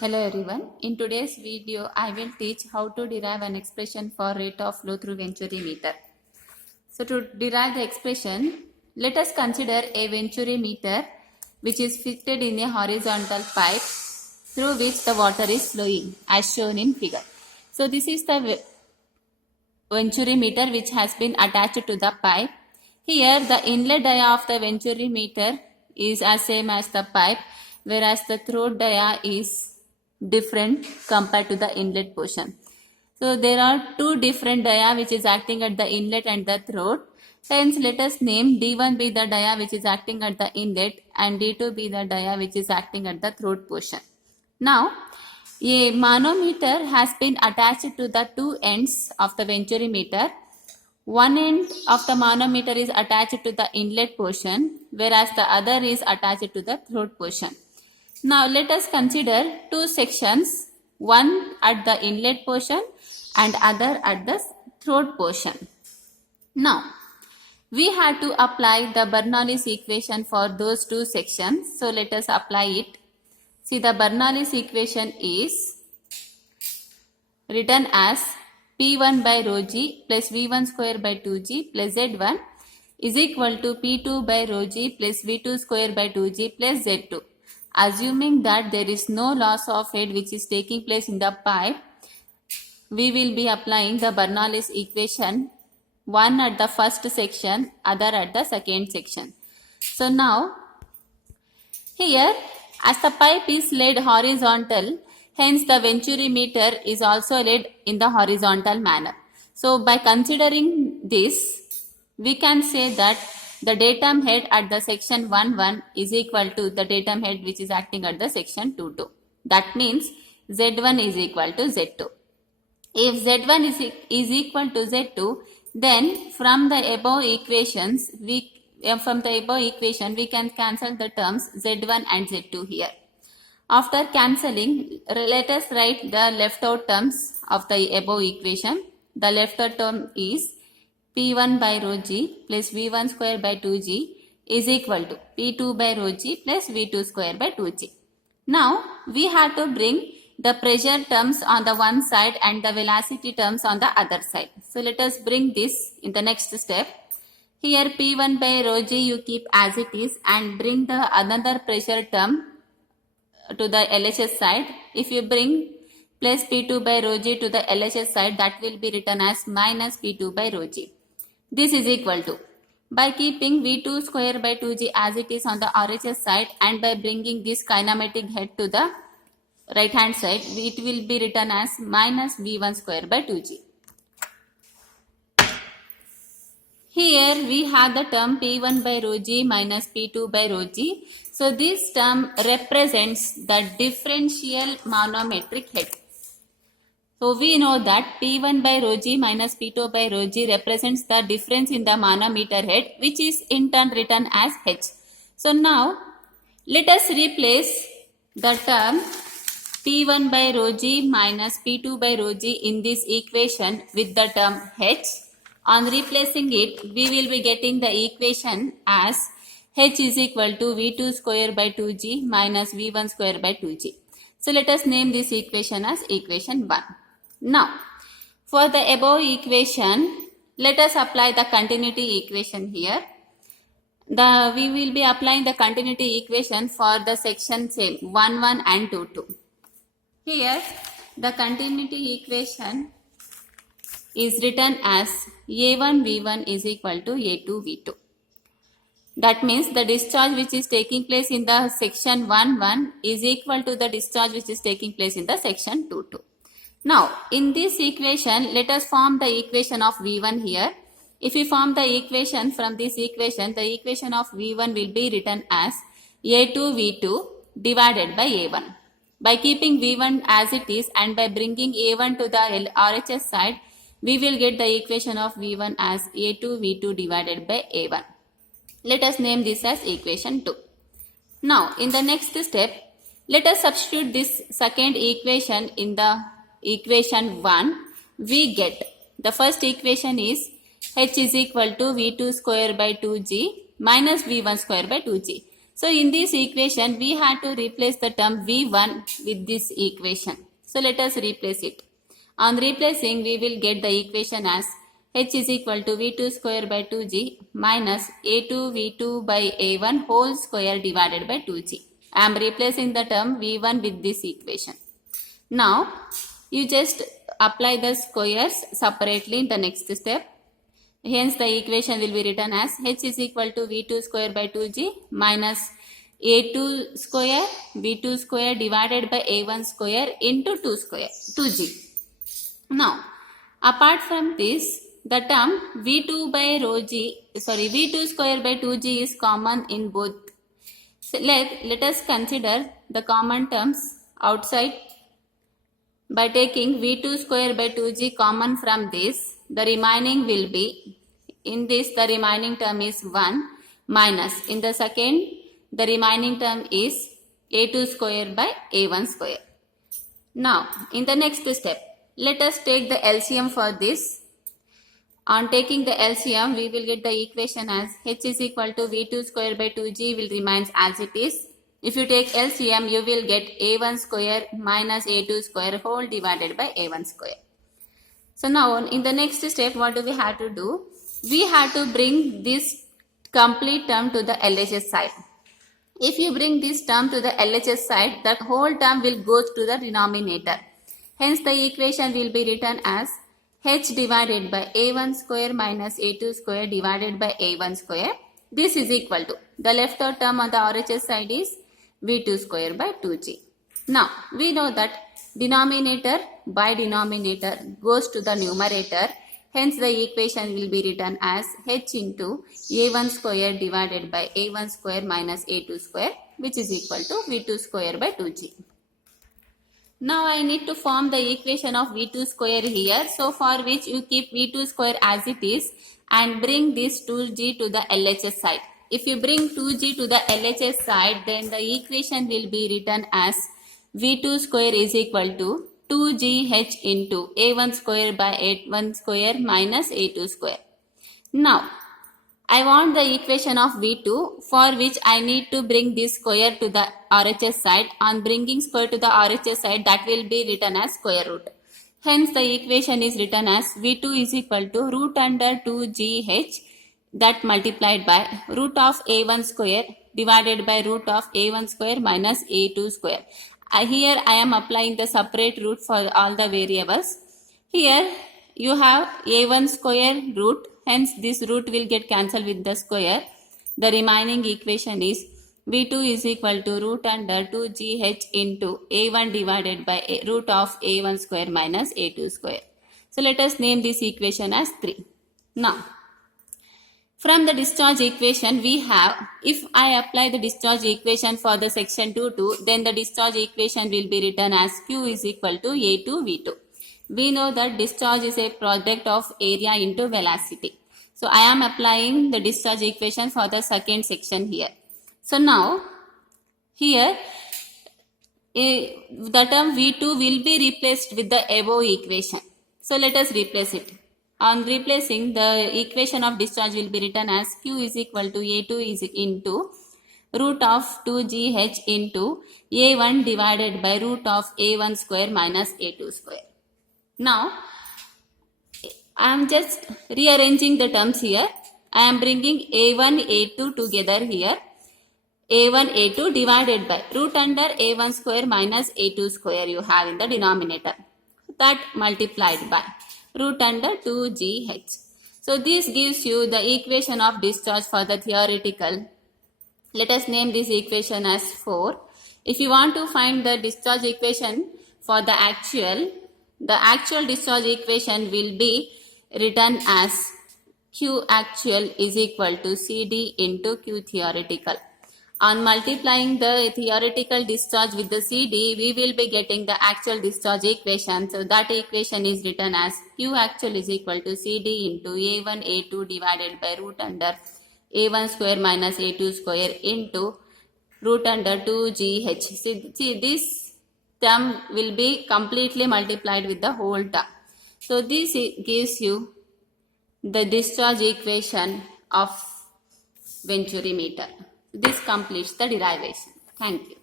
Hello everyone. In today's video, I will teach how to derive an expression for rate of flow through Venturi meter. So to derive the expression, let us consider a Venturi meter which is fitted in a horizontal pipe through which the water is flowing as shown in figure. So this is the Venturi meter which has been attached to the pipe. Here the inlet dia of the Venturi meter is as same as the pipe, whereas the throat dia is different compared to the inlet portion. So there are two different dia which is acting at the inlet and the throat. Hence let us name D1 be the dia which is acting at the inlet and D2 be the dia which is acting at the throat portion. Now a manometer has been attached to the two ends of the Venturi meter. One end of the manometer is attached to the inlet portion, whereas the other is attached to the throat portion. Now let us consider two sections, one at the inlet portion and other at the throat portion. Now we have to apply the Bernoulli's equation for those two sections. So let us apply it. See, the Bernoulli's equation is written as P1 by rho g plus V1 square by 2g plus Z1 is equal to P2 by rho g plus V2 square by 2g plus Z2. Assuming that there is no loss of head which is taking place in the pipe, we will be applying the Bernoulli's equation, one at the first section, other at the second section. So now, here as the pipe is laid horizontal, hence the Venturi meter is also laid in the horizontal manner. So by considering this, we can say that the datum head at the section 1-1 is equal to the datum head which is acting at the section 2-2. That means Z1 is equal to Z2. If Z1 is equal to Z2, then from the above equation we can cancel the terms Z1 and Z2 here. After cancelling, let us write the left out terms of the above equation. The left out term is P1 by rho g plus V1 square by 2g is equal to P2 by rho g plus V2 square by 2g. Now we have to bring the pressure terms on the one side and the velocity terms on the other side. So let us bring this in the next step. Here P1 by rho g you keep as it is and bring the another pressure term to the LHS side. If you bring plus P2 by rho g to the LHS side, that will be written as minus P2 by rho g. This is equal to, by keeping V2 square by 2g as it is on the RHS side and by bringing this kinematic head to the right hand side, it will be written as minus V1 square by 2g. Here we have the term P1 by rho g minus P2 by rho g. So this term represents the differential manometric head. So we know that P1 by rho g minus P2 by rho g represents the difference in the manometer head, which is in turn written as H. So now let us replace the term P1 by rho g minus P2 by rho g in this equation with the term H. On replacing it, we will be getting the equation as H is equal to V2 square by 2g minus V1 square by 2g. So let us name this equation as equation 1. Now, for the above equation, let us apply the continuity equation here. We will be applying the continuity equation for the section same 1-1 and 2-2. Here, the continuity equation is written as A1 V1 is equal to A2 V2. That means the discharge which is taking place in the section 1-1 is equal to the discharge which is taking place in the section 2-2. Now, in this equation, let us form the equation of V1 here. If we form the equation from this equation, the equation of V1 will be written as A2 V2 divided by A1. By keeping V1 as it is and by bringing A1 to the RHS side, we will get the equation of V1 as A2 V2 divided by A1. Let us name this as equation 2. Now, in the next step, let us substitute this second equation in the equation 1. We get the first equation is H is equal to V2 square by 2g minus V1 square by 2g. So in this equation, we had to replace the term V1 with this equation. So let us replace it. On replacing, we will get the equation as H is equal to V2 square by 2G minus A2 V2 by A1 whole square divided by 2G. I am replacing the term V1 with this equation. Now, you just apply the squares separately in the next step. Hence, the equation will be written as H is equal to V2 square by 2G minus A2 square V2 square divided by A1 square into 2G. Now, apart from this, the term V2 square by 2G is common in both. So let us consider the common terms outside. By taking V2 square by 2G common from this, the remaining will be, in this the remaining term is 1 minus, in the second the remaining term is A2 square by A1 square. Now, in the next step, let us take the LCM for this. On taking the LCM, we will get the equation as H is equal to V2 square by 2G will remains as it is. If you take LCM, you will get A1 square minus A2 square whole divided by A1 square. So now, in the next step, what do we have to do? We have to bring this complete term to the LHS side. If you bring this term to the LHS side, that whole term will go to the denominator. Hence, the equation will be written as H divided by A1 square minus A2 square divided by A1 square. This is equal to, the left out term on the RHS side is V2 square by 2G. Now, we know that denominator by denominator goes to the numerator. Hence, the equation will be written as H into A1 square divided by A1 square minus A2 square, which is equal to V2 square by 2G. Now, I need to form the equation of V2 square here. So, for which you keep V2 square as it is and bring this 2G to the LHS side. If you bring 2G to the LHS side, then the equation will be written as V2 square is equal to 2GH into A1 square by A1 square minus A2 square. Now, I want the equation of V2, for which I need to bring this square to the RHS side. On bringing square to the RHS side, that will be written as square root. Hence, the equation is written as V2 is equal to root under 2GH that multiplied by root of A1 square divided by root of A1 square minus A2 square. Here I am applying the separate root for all the variables. Here you have A1 square root. Hence, this root will get cancelled with the square. The remaining equation is V2 is equal to root under 2GH into A1 divided by root of A1 square minus A2 square. So, let us name this equation as 3. Now, from the discharge equation, we have, if I apply the discharge equation for the section 2, then the discharge equation will be written as Q is equal to A2 V2. We know that discharge is a product of area into velocity. So, I am applying the discharge equation for the second section here. So, now, here, the term V2 will be replaced with the above equation. So, let us replace it. On replacing, the equation of discharge will be written as Q is equal to A2 is into root of 2GH into A1 divided by root of A1 square minus A2 square. Now, I am just rearranging the terms here. I am bringing A1, A2 together here. A1, A2 divided by root under A1 square minus A2 square you have in the denominator. That multiplied by root under 2GH. So, this gives you the equation of discharge for the theoretical. Let us name this equation as 4. If you want to find the discharge equation for the actual discharge equation will be written as Q actual is equal to CD into Q theoretical. On multiplying the theoretical discharge with the CD, we will be getting the actual discharge equation. So, that equation is written as Q actual is equal to CD into A1, A2 divided by root under A1 square minus A2 square into root under 2GH. See this term will be completely multiplied with the whole term. So, this gives you the discharge equation of Venturi meter. This completes the derivation. Thank you.